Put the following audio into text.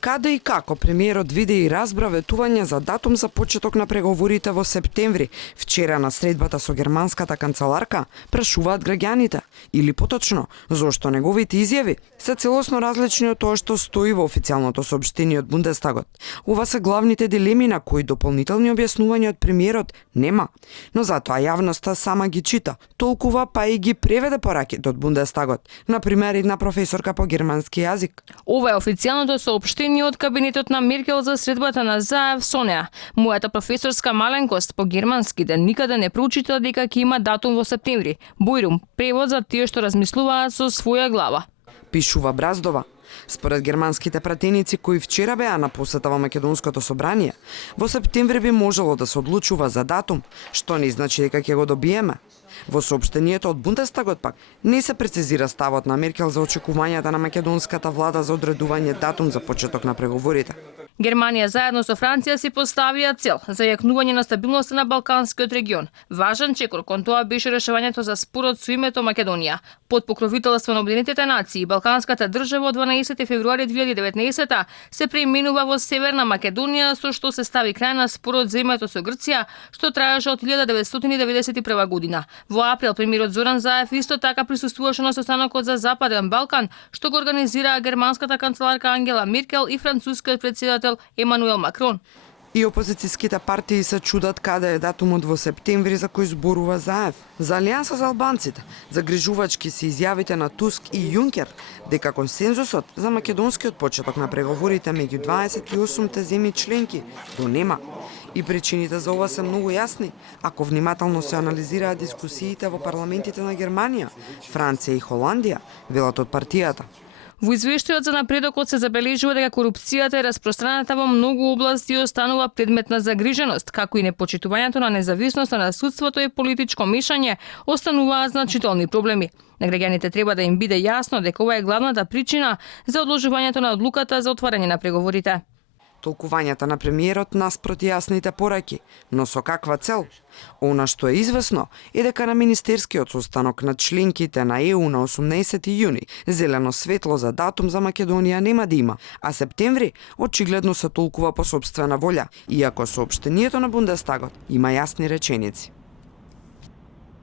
Каде и како премиерот виде и разбра ветување за датум за почеток на преговорите во септември, вчера на средбата со германската канцеларка, прашуваат граѓаните, или поточно, зошто неговите изјави се целосно различни од тоа што стои во официјалното соопштение од Бундестагот. Ова се главните дилеми на кои дополнителни објаснувања од премиерот нема, но затоа јавноста сама ги чита, толкува па и ги преведе пораките од Бундестагот, например една професорка по германски јазик. Ова е официјалното соопштение од кабинетот на Меркел за средбата на Заев со неа. Мојата професорска маленкост по германски да никаде не проучила дека ќе има датум во септември. Бојрум, превод за тие што размислуваат со своја глава. Пишува Браздова. Според германските пратеници кои вчера беа на посета во Македонското собрание, во септември би можело да се одлучува за датум, што не значи дека ќе го добиеме. Во соопштението од Бундестагот пак не се прецизира ставот на Меркел за очекувањата на македонската влада за одредување датум за почеток на преговорите. Германија заедно со Франција си поставија цел за јакнување на стабилноста на Балканскиот регион. Важен чекор кон тоа беше решавањето за спорот со името Македонија. Под покровителство на Обединетите нации, Балканската држава од 12 февруари 2019 се преименува во Северна Македонија, со што се стави крај на спорот за името со Грција, што траеше од 1991 година. Во април премиерот Зоран Заев исто така присуствуваше на состанокот за Западен Балкан, што го организираа германската канцеларка Ангела Меркел и францускиот претседател Емануел Макрон. И опозицијските партии се чудат каде е датумот во септември за кој зборува Заев. За Алијанса за албанците, загрижувачки се изјавите на Туск и Јункер дека консензусот за македонскиот почеток на преговорите меѓу 28-те земји членки го нема. И причините за ова се многу јасни, ако внимателно се анализираат дискусиите во парламентите на Германија, Франција и Холандија, велат од партијата. Во извештајот за напредокот се забележува дека корупцијата е распространета во многу области и останува предмет на загриженост, како и непочитувањето на независноста на судството и политичко мешање остануваат значителни проблеми. На граѓаните треба да им биде јасно дека ова е главната причина за одложувањето на одлуката за отварање на преговорите. Толкувањата на премиерот наспроти јасните пораки, но со каква цел? Она што е известно е дека на министерскиот состанок на членките на ЕУ на 18 јуни зелено светло за датум за Македонија нема да има, а септември очигледно се толкува по сопствена волја, иако соопштението на Бундестагот има јасни реченици.